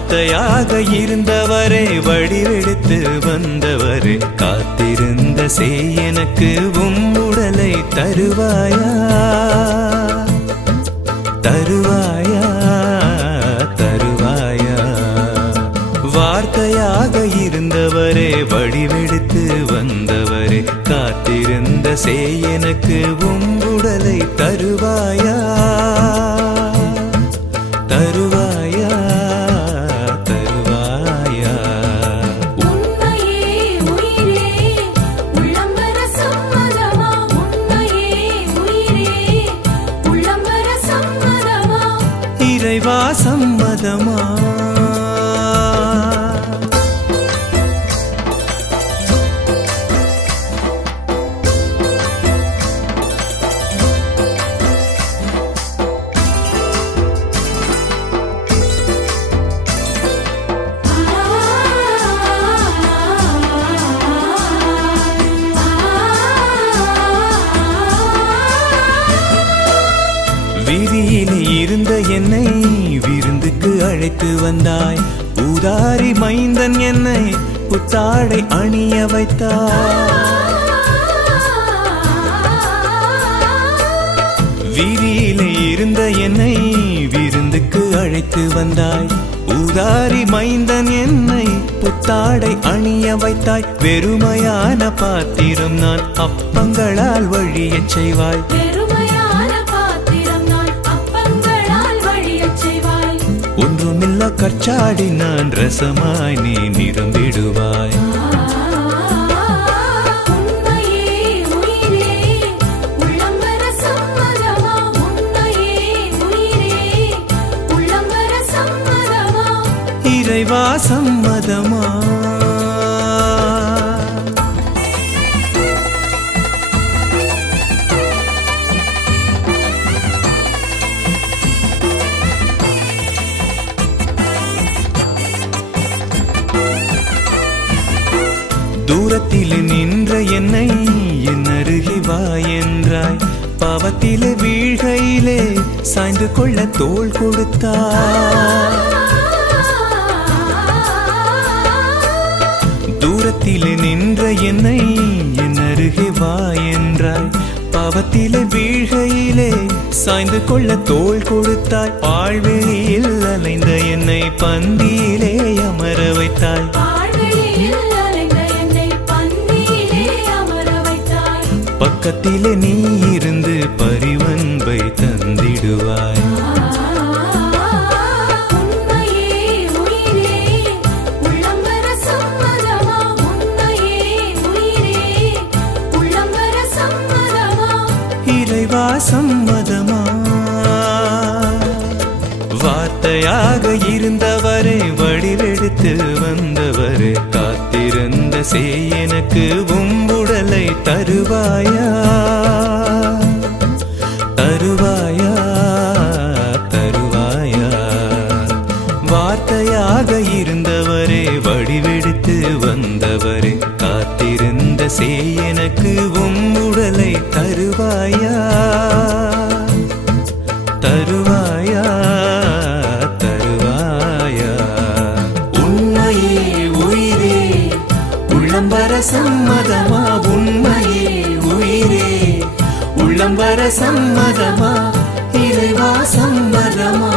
வார்த்தையாக இருந்தவரே வடிவெடுத்து வந்தவரே காத்திருந்த செய் எனக்கு உம்முடலை தருவாயா தருவாயா தருவாயா. வார்த்தையாக இருந்தவரே வடிவெடுத்து வந்தவரே காத்திருந்த செய் எனக்கு உம்முடலை தருவாயா தருவாயா தருவாயா. உண்மையே உயிரே உள்ளம்பர சம்மதமா உண்மையே உயிரே உள்ளம்பர சம்மதமா இறைவா சம்மதமா. வீதியிலே இருந்த என்னை விருந்துக்கு அழைத்து வந்தாய். ஊதாரி மைந்தன் என்னை புத்தாடை அணிய வைத்தாய். வீதியிலே இருந்த என்னை விருந்துக்கு அழைத்து வந்தாய். ஊதாரி மைந்தன் என்னை புத்தாடை அணிய வைத்தாய். வெறுமையான பாத்திரம் நான் அப்பங்களால் வழியச் செய்வாய். ஒன்றுமில்ல கற்சாடி நான் ரசமாய் நீ நிரம்பிடுவாய். உண்மையே உயிரே உள்ளம்பர சம்மதமா உண்மையே உயிரே உள்ளம்பர சம்மதமா இறைவா சம்மதமா. தூரத்தில் நின்ற என்னை என் அருகே வா என்றாய். பாவத்திலே வீழ்கையிலே சாய்ந்து கொள்ள தோள் கொடுத்தாய். தூரத்தில் நின்ற என்னை என் அருகே வா என்றாய். பாவத்திலே வீழ்கையிலே சாய்ந்து கொள்ள தோள் கொடுத்தாய். பாழ்வெளியில் அலைந்த என்னை பந்தியிலே அமர வைத்தாய். பக்கத்திலே நீ இருந்து பரிவன்பை தந்திடுவாய். உண்மையே உயிரே உள்ளம்பர சம்மதமா உண்மையே உயிரே உள்ளம்பர சம்மதமா இறைவா சம்மதமா. வார்த்தையாக இருந்தவரே வடிவெடுத்து வந்தவரே காத்திருந்த செய் எனக்கு உம்முடலை தருவாயா தருவாயா தருவாயா. வார்த்தையாக இருந்தவரே வடிவெடுத்து வந்தவரே காத்திருந்த செய் எனக்கு உம்முடலை தருவாயா தருவாயா தருவாயா. உண்மையே உயிரே உள்ளம்பர சம்மதமா உண்மையே உயிரே உள்ளம்பர சம்மதமா இறைவா சம்மதமா.